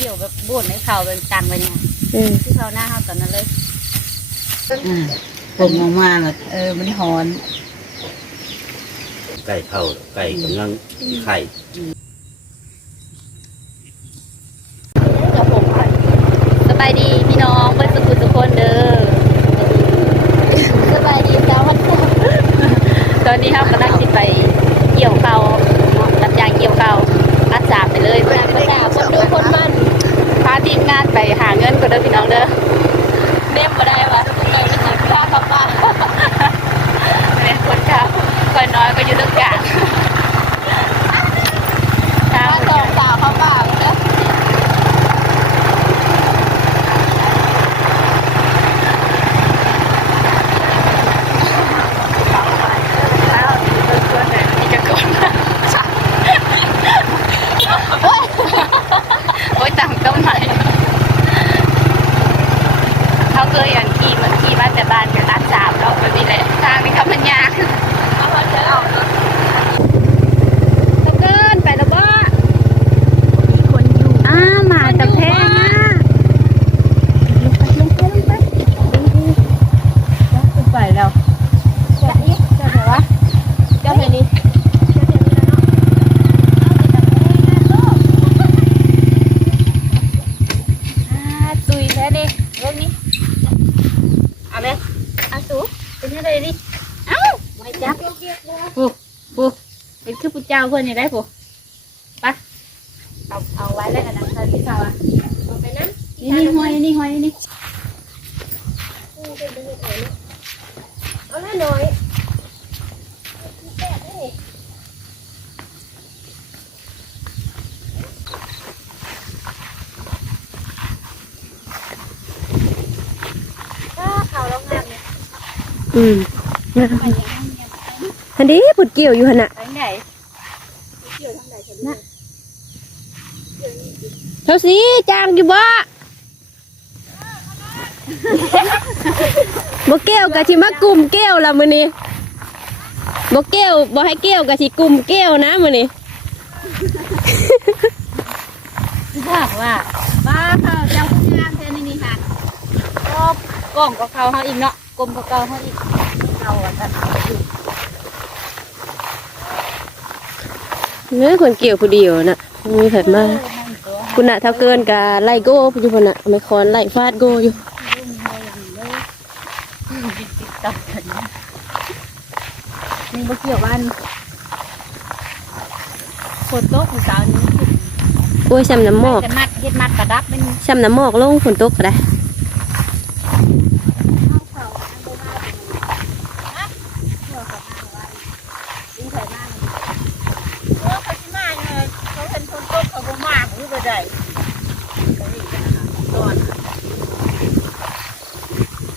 เกี่ยวแบบบ่นให้เขาเป็นตังไปเนี่ยเออที่เขาหน้าเขาตอนนั้นเลยอ่าผมออกมาแล้วเออมันหอน ไก่เข้าไก่กำลังไข่ สบายดีพี่น้องเพื่อนสกุลทุกคนเด้อสบายดีเจ้าวันพุธตอนนี้ครับกำลังสิไปเกี่ยวเขารับจ้างเกี่ยวเขาอาสาไปเลยเพื่อนก็ด่าคนดูคนมันพาทีมงานไปหาเงินก็เด้อพี่น้องเด้อเล่มมาได้วะเลยไม่ถึงข้าวป้าป้าเล่นคนข้าวคนน้อยก็อยู่ตรงกลางตามสองสาวป้าป้าเด้อ โอ้ยต่างก็ไม่เขาเคยอันขี่เหมือนขี่มาแต่บ้านกับร้านสามแล้วแบบนี้แหละทางนี้เขามันยากเอามาเจอเอาตะเกินไปแล้วว่ามีคนอยู่อ้ามาตะแพงอะลงไปลงไปลงไปลงไปแล้วเจ้านี่เจ้าไหนวะเจ้าไหนนี่ อ่าตุยแท้ดิเรื่องนี้เอาเลยเอาสูเป็นยังไงดิเอ้าไม่ จับปูปูเป็นคือปูเจ้าเพื่อนยังได้ปูไปเอาเอาไว้แล้วกันนะตอนที่เขาอะเอาไปนั้นนี่นี่ห้อยนี่ห้อยนี่เอาละหน่อยก็เขาแล้วงามเนี่ยอืมไปยังไงอันนี้ผุดเกี่ยวอยู่หั่นน่ะไปไหนเท่าสิจางอยู่บ่บ่เกี่ยวกะสิมากลุ่มเกี่ยวละมื้อนี้บ่เกี่ยวบ่ให้เกี่ยวกะสิกลุ่มเกี่ยวนะมื้อนี้บอกว่าบ้าเขาเจ้าผู้งามแท้นี่นี่ค่ะก็กล่องกับเขาเขาอีกเนาะกลมกับเขาเขาอีกเขาอะแต่ เอาอยู่เนื้อคนเกี่ยวผู้เดียวน่ะมีไผมาคุณน่ะเท่าเกินกะไล่โก้อยู่พุ่นน่ะเอาไม้คอนไล่ฟาดโก้อยู่ต่อกันนะนี่บ่เกี่ยวบ้านฝนตกมื้อเช้านี้โอ้ยซ้ำน้ำหมอกจะมัดเฮ็ดมัดประดับเป็นซ้ำน้ำหมอกลงฝนตกก็ได้ ดิ้งไข่มากเออเขาสิมาเนี่ยเขาเห็นฝนตกเขาบ่มาหรือบ่ได้ตอน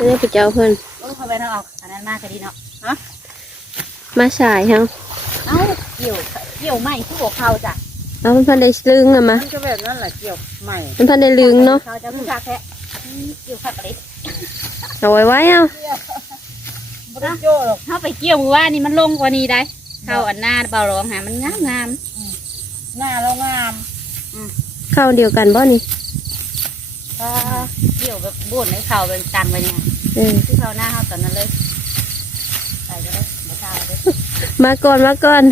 ไม่ได้ไปเจ้าเพิ่นเออเขาไปทางออกอันนั้นมากก็ดีเนาะมาสายเฮาเอ้าเกี่ยวเกี่ยวไม่คือหัวเขาจ้ะเอาเพิ่นพันได้ลึงน่ะมามันก็แบบนั้นแหละเกี่ยวใหม่เพิ่นพันได้ลึงเนาะเขาจะพึ่งคาแค่เกี่ยวขัดอะไรเอาไว้ไว้เอาไม่ได้โจ้หรอกเขาไปเกี่ยวมือว่านี่มันลงกว่านี้ได้เข้าอันหน้าเบาร้องหามันงามงามหน้าเรางามเข้าเดียวกันบ่นี่ก็เกี่ยวแบบบ่นให้เขาเป็นตังไปเนี่ยเออที่เขาหน้าเขาตอนนั้นเลยใส่ก็ได้ไม่ทราบเลยมาก่อนมาก่อน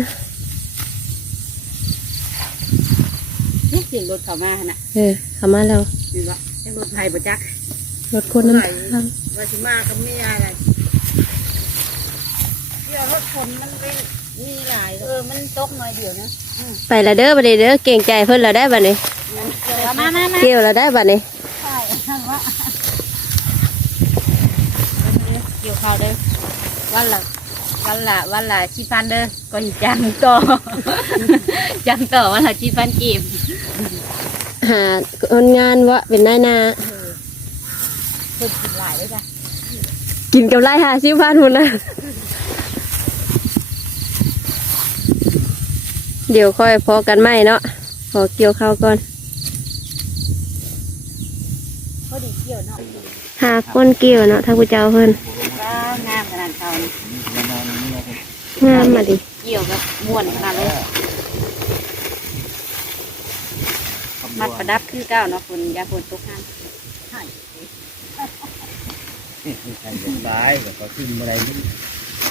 นี่เสียงรถเขามาน่ะเออเข้ามาแล้วนี่วะไอ้รถไทยประจักษ์รถคนน้ำทางว่าสิมากับเมียอะไรเกี่ยวรถคนมันเป็นมีหลายเออมันตกหน่อยเดียวนะไปละเด้อบัดนี้เด้อเก่งใจเพิ่นละได้บัดนี้เกี่ยวมามามาเกี่ยวละได้บัดนี้ ใช่ว่าเกี่ยวเขาเด้อ วันละวันละวันละชีพันเด้อก็อีจังต่อ จังต่อวันละชีพันกีบหาคนงานวะเป็นนายนาเพิ่มกินหลายด้วยจ้ะกินกับไรหาซิวพันพุ่นนะเดี๋ยวค่อยพอกันไหมเนาะขอเกี่ยวข้าวก่อนพอดีเกี่ยวเนาะหาคนเกี่ยวเนาะถ้าผู้เจ้าเพิ่นก็งา มขนาดเขานี่งามมาดิเกี่ยวแบบม่วนขนาดเลยมัดประดับคือเก้าเนาะฝนยาฝนตกห้ามใครจะตายก็ก็ขึ้นอะไรนี่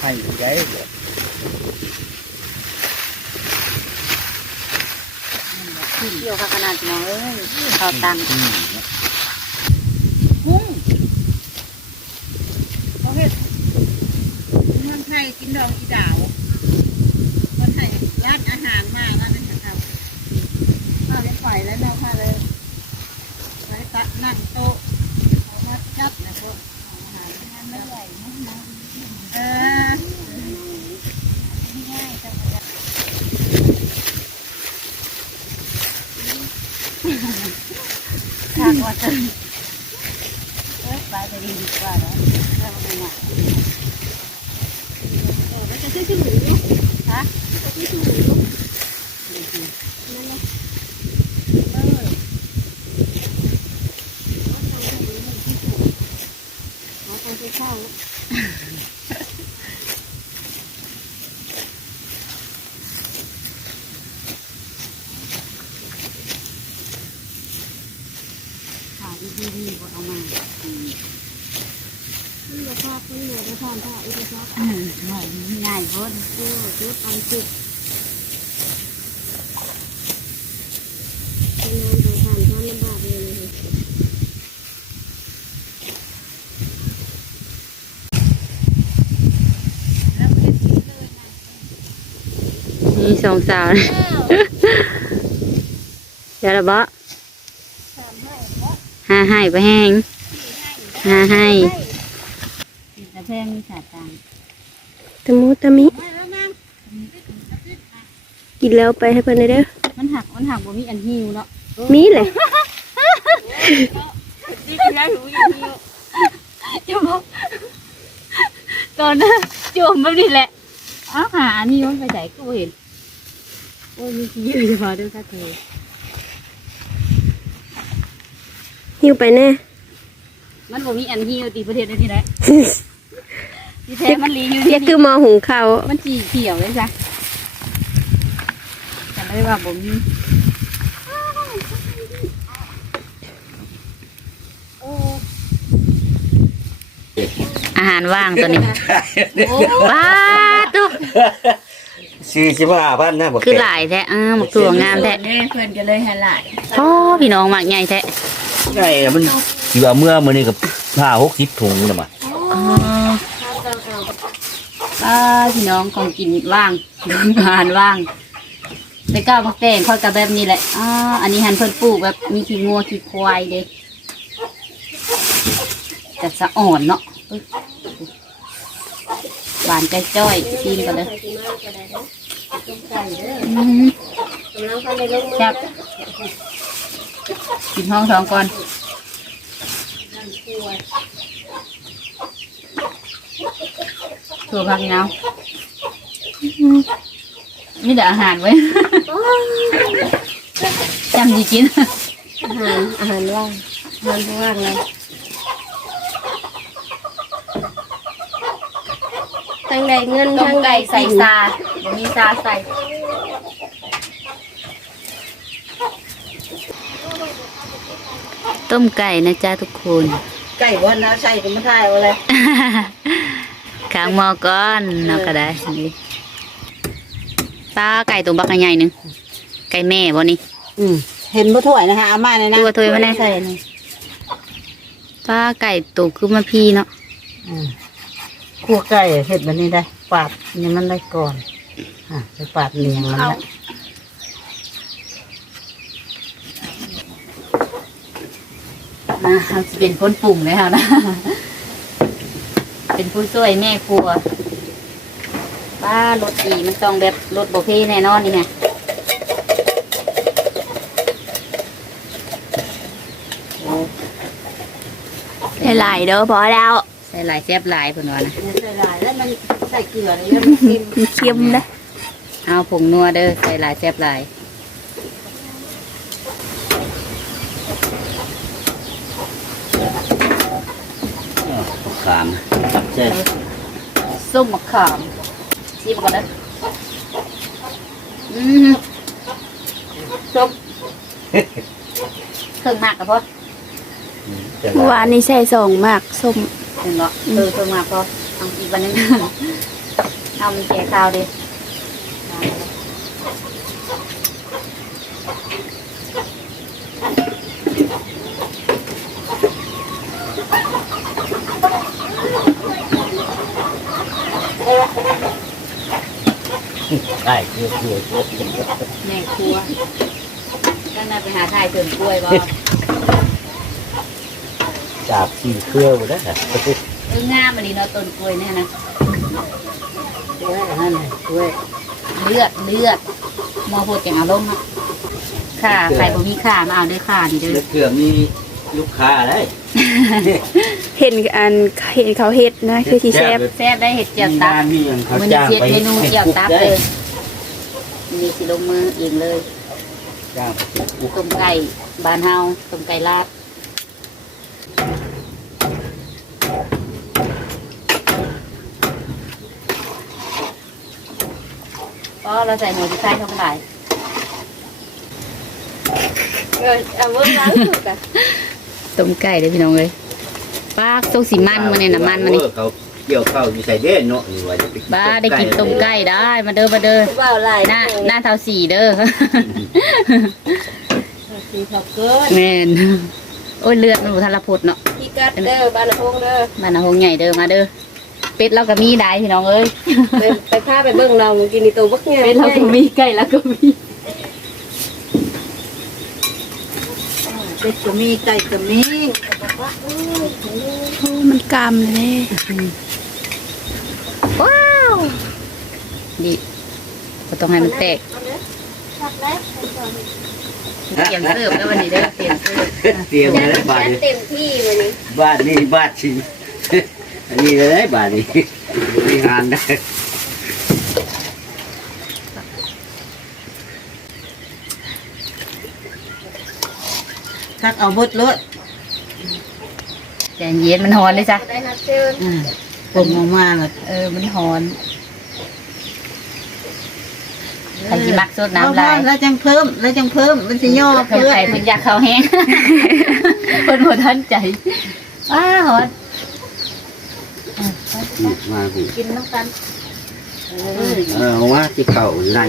ให้ใจเดี๋ยวเกี่ยวกับขนาดน้องเอ้ยเอาตังค์อืมเนาะกุ้งเขาเห็ดเมืองไทยกิ นดองกีดาวมืองไทยร้านอาหารมากร้านอาหารครับข้าวเล็กไฟแล้วเนาะค่ะเลยไว้ตัดนั่งโต๊ะเอามาจัดนะพวกอาหารงานไม่ไหวนะเออง่ายจังเลยทางว่าจะ เออไปไปดีกว่าแล้วแล้วมันอะโอ้แล้วจะซื้อที่หมูเนี่ยฮะจะซื้อที่หมูนั่นแหละเออเอา ไปที่ข้าวขายดีดีกว่าเอามาอืมง่ายพ้นตู้ชุดอันจุดแล้วมันจะซื้อเลยนะ นี่สองสาวเดี๋ยวละบ่สามให้เพราะหาให้ไปแห้งหาให้แต่แพงมีขาดตังค์ตะมูตะมิไม่แล้วนั่งกินแล้วไปให้เพิ่นได้เด้อ มันหักมันหักบ่มีอันหิวเนาะ มีเลยดีกินแล้วหิวอย่างหิวจะบอกก่อนนะจุ่มแบบนี้แหละอ้าวหาอันนี้มันไปไหนก็บ่เห็นโอ้ยมีขี้ยืดพอด้วยค่ะเธอหิวไปแน่ มันบ่มีอันหิวตีประเทศได้ที่ไหนที่แท้มันรีอยู่เรีที่ยกคืนี่อหมอหุงข้าวมันจีเขียวเลยจ้ะแต่ไม่ว่าบ่มีอาหารว่างตัวนี้ป้าตุ๊ สี่สิบห้าพันนะบอกคือหลายแท้เออหมกตัวงามแท้แม่เพื่อนก็เลยให้หลายพ่อพี่น้องหมากใหญ่แท้ไงมันอยู่ว่าเมื่อมื้อนี้กับผ้าหกสิบถุงนะมาป้าพี่น้องของกินว่างอาหารว่างไปก้าวมักแตงเขาจะแบบนี้แหละอ่าอันนี้หันเพิ่นปลูกแบบมีขี้งัวขี้ควายเด้แต่สะอ่อนเนาะปึ๊บหวานใจจ้อยกินกันเลย อืมครับกินห้องสองก่อนตัวพักเงามีแต่อาหารไว้จำดีกิน อาหาร อาหารว่างอาหารว่างเลยทางใดเงินต้ทามงใดไก่ใส่กินซา บ่มีซาใส่ต้มไก่นะจ๊ะทุกคน ไก่วันนะใส่ก็ไม่ได้เอาเลยข้างหมอก่อนเนาะก็ได้นี่ป้าไก่ตัวบักใหญ่หนึ่งไก่แม่บ่นี่อืมเห็นบ่ถ้วยนะคะเอามาเลยนะตัวถ้วยมาแน่ใส่นี่ป้าไก่ตัวคือมาพี่เนาะอืมคั่วไก่เห็ดแบบนี้ได้ปาดนี่มันได้ก่อน อะไปปาดเลียงมันละอ่าเราจะเป็นคนปรุงเลยค่ะนะ เป็นผู้ช่วยแม่ครัวป้ารสดีมันต้องแบบรสโบเพแน่นอนนี่ไงหลายๆเด้อพอแล้วใส่หลายแซ่บหลายเพิ่นว่านะ ใส่หลายแล้วมันใส่เกลือเลยแล้วมันเค็มมันเค็มนะ เอาผงนัวเด้อใส่หลายแซ่บหลายขามใช่ส้มมะขามชิมก่อนนะอืมส้มเครื่องมากกับพอแต่เมื่อว่าวานนี้ใส่สองมากส้มเป็นเนาะเออเครื่องมากพอเอาอีกวันหนึงเอามันแก่ข้าวดิ ใช่เกลือเกลือเกลือแม่ครัวตั้งหน้าไปหาถ่ายเติมกล้วยบ่จากสีเครือหมดแล้วเอองามอันนี้เนาะต้นกล้วยเนี่ยนะกล้วยนั่นน่ะกล้วยเลือดเลือดมอโพดแกงอาลงเนาะค่ะใครบ่มีข่ามาเอาด้วยข่านี่เด้อเกลือมีลูกค้าอะได้ เห็นอันเห็นเขาเฮ็ดนะ คือที่แซ่บ แซ่บได้เห็ดเจียวมีตังาบนมีอย่างเขามันนี้จ้างเสียไปเมนูเจียวตับได้เลยมีสิลงมือเองเลยจ้างไปปลูกต้มไก่บานเฮาต้มไก่ลาดก็เราใส่หัวที่ใต้เข้าไปเออเอาเบิ่งล้างถูกอะ ต้มไก่เลยพี่น้องเลยปากโซสีมันมาเนี่ยน้ำมันมานี่เออเขาเกี่ยวข้าวอยู่ใส่เด่นเนาะนี่ว่าจะไปบ้าได้กินต้มไก่ได้มาเด้อมาเด้อว่าวหลายหน้าหน้าเท่าสีเด้อสีเขาเกินแม่นโอ้ยเลือดมันบุทารพดเนาะพี่กัดเด้อบ้านโพงเด้อมันนะหงใหญ่เด้อมาเด้อเป็ดเราก็มีได้พี่น้องเอ้ยไปไปพาไปเบิ่งเราเมื่อกี้นี่ตัวบักใหญ่เป็ดเราก็มีไก่เราก็มี เป็ดก็มีไก่ก็มีโอ้มันกำเลยว้าวดิก็ต้องให้มันแตกเตรียมเสิร์ฟแล้ววันนี้เด้อเตรียมเสิร์ฟเตรียมไว้แล้วบาทยัดนี้เต็มที่วันนี้บ้านนี้บ้านชิงอันนี้เลยบ้านนี้บริหารได้ ทักเอาบดเลยใจเย็นมันหอนเลยจ้ะได้นัดเชิญอืมผมออกมาเลยเออมันหอนใครที่มักสดน้ำลายแล้วจังเพิ่มแล้วจังเพิ่มมันจะย่อเพิ่นเพื่อใส่เพิ่นอยากเขาแห้งเพิ่นหัวทันใจว้าหอนนี่มาสิกินน้ำกันเออเอาว่าที่เข่าอยู่ใน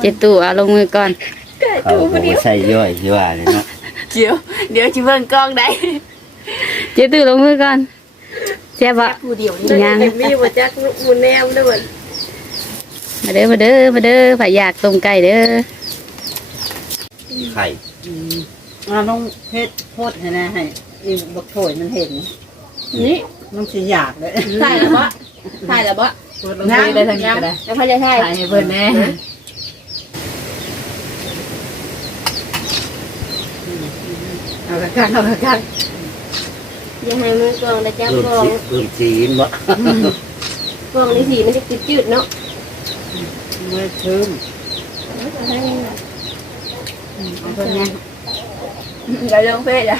เจตู่เอาลงมือก่อนเขาบอกว่าใส่ย่อยที่ว่าเนี่ยเนาะ เดี๋ยวเดี๋ยวจิเบิ่งกล้องได้เจตู่ลงมือก่อนแซ่บบ่ผู้เดียวยังมีบ่จักมูแนวเด้อเบิ่นมาเด้อมาเด้อมาเด้อผาอยากต้มไก่เด้อไข่เอาลงเพชรโพดให้นะให้อีบักโถยมันเห็น นี่มันสิอยากเลยถ่ายแล้วบ่ถ่ายแล้วบ่นั่งได้ทางนี้ก็ได้แล้วพอจะถ่ายถ่ายให้เพิ่นแน่ เอากระกันเอากระกันอย่าให้มือกล้องได้จับเพิ่มกล้องสีเพิ่มสีบ่กล้องนี่สีมันจะจืดๆเนาะไม่เพิ่มเอาเพิ่นแน่เราลงเฟซอะ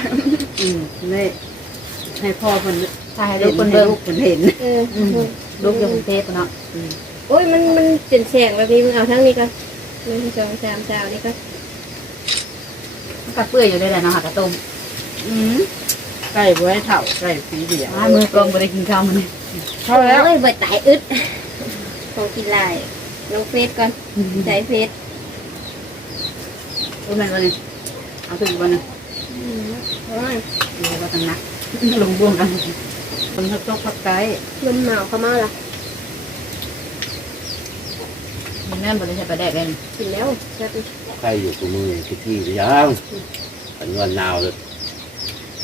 อืมนี่ให้พ่อคนถ่ายให้ลูกเพิ่นเบิ่งลูกคนเห็น เออลูกอยู่กรุงเทพเนาะโอ้ยมันมันเจ็นแสงแบบนี้มึงเอาทั้งนี้ก่อนหนึ่งสองสามสาวนี่ก็ กระเปื่อยอยู่ได้แหละเนาะหากระต้มอืมไก่ไว้เถ่าไก่สีเดียวว่ามือกลองบ่ได้กินข้าวมันนี่เท่าแล้วโอ้ยเบิดตายอึดของกินลายลงเฟซก่อนใช้เฟซรู้ไหมวันนี้เอาถึงวันนึงโอ้ยเดี๋ยวว่าตั้งนักลงบ่วงกันคนทักตกพักไก่ลมหนาวเข้ามาละแม่นบ่ได้ใช้ปลาแดกเองกินแล้วแซ่บ ไข่อยู่กับมือที่ที่ยาวอันวันหนาวเลย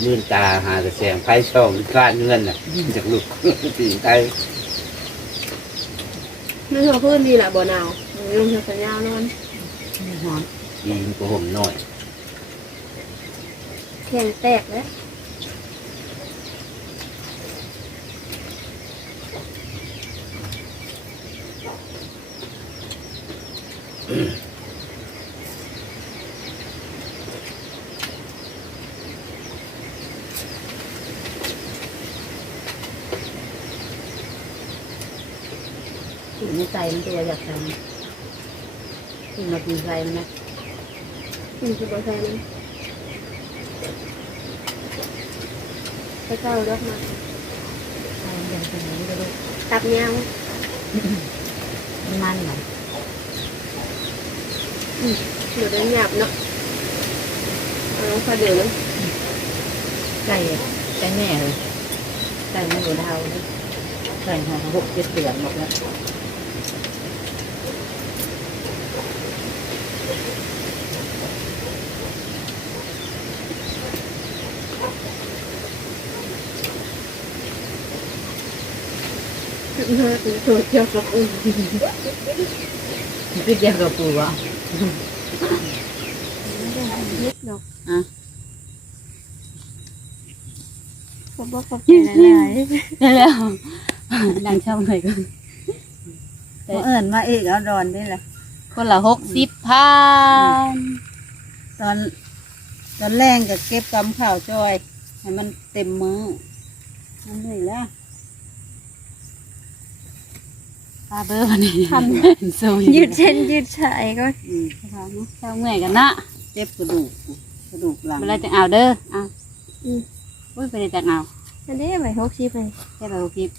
มื่นตาหาแต่แสงไฟช่องคลาดเงินน่ะจากลูกสีไทยไม่ชอบพื้นดีแหละบ่หนาวลมสัญญาณนอนหอมยิงกับผมหน่อยแข็งแตกแล้ว ถึงในใจมันตัวอยากทำกินมากินใจมันนะกิงที่บ่ใจมันพระเจ้ารักมาย่งเป็นอย่ก็ลูกตับเงามันเหรอหนูได้หยาบเนาะเอาพอเดี๋ยวไก่ไก่แม่เลยไก่ไม่หนูเทาเลยไก่หกเจ็ดเดือนหมดแล้ว ตัวเกี่ยวกับอุ้ยพี่เดียวกับปูอะนิดดอกอะผมบอกขอบใจหลายได้แล้วดังช่องเลยก็เอิญมาเอีกเอาดอนนี่แหละคนละหกสิบพันตอนตอนแรงก็เก็บกำข้าวจอย ให้มันเต็มมือนั่นเลยละ ปลาเบอร์วันนี้ทำซๆยืดเส้นยืดสายก็อืมเช้าเมื่อยกันนะเจ็บกระดูกกระดูกหลังเวลาจะเอาเด้อเอาอุ้ยไปเลยจะเอาอันนี้ใบหกสิบเลยแค่เราคลิป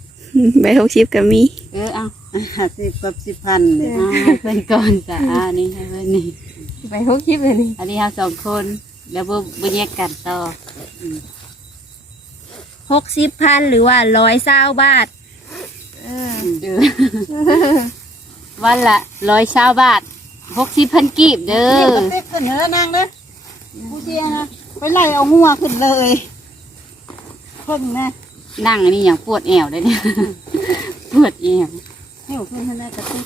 ใบหกสิบก็มีเออเอาสิบกับสิบพันเลยเอาเพื่อนก่อนจ้ะอ่านี่ให้เพื่อนนี่ใบหกสิบเลยนี่อันนี้เราสองคนแล้วบ่บ่แยกกันต่อหกสิบพันหรือว่าร้อยเศร้าบาท อ วันละร้อยเช้าบาทหกสิบพันกีบเด้อเต็กขึ้นเนื้อนางเลยผู้เชี่ยนะไปไล่เอาหัวขึ้นเลยเพิ่งนะนั่งอันนี้อย่างปวดแอวเลยเนี่ยปวดแอวหิวขึ้นให้ได้กระติก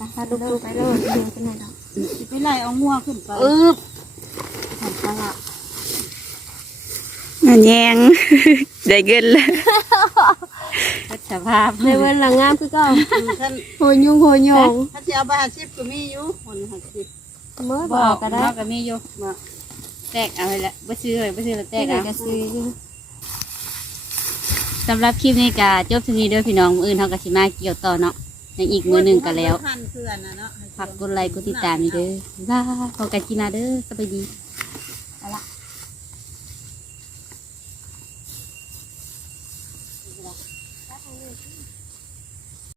นะถ้าดูไปแล้วดูเป็นไงดอกไปไล่เอาหัวขึ้นไปอึบตลาดอันแยงได้เงินแล้ว พัชภาพในวันหลังงามคือเก็ท่านโหยงโหยงถ้าจะเอาไปหาชิปก็มีอยู่คนหาชิปเมื่อบบออกกก็ก็ได้ได้ก็มีอยู่แตกเอาไปละบ่ซื้อเลยบ่ซื้อแล้วแตแต่กก็เอาซื้ออยู่สำหรับคลิปนี้ก็จบทีนี้เด้อพี่น้องมื้ออื่นเฮาก็สิมาเกี่ยวต่อเนาะในอีกมื้อหนึงก็แล้ว พันเพื่อนนะเนาะ ฝากกดไลค์กดติดตามนี่เด้อบ๊ายบายพบกันคลิปหน้าเด้อสวัสดีส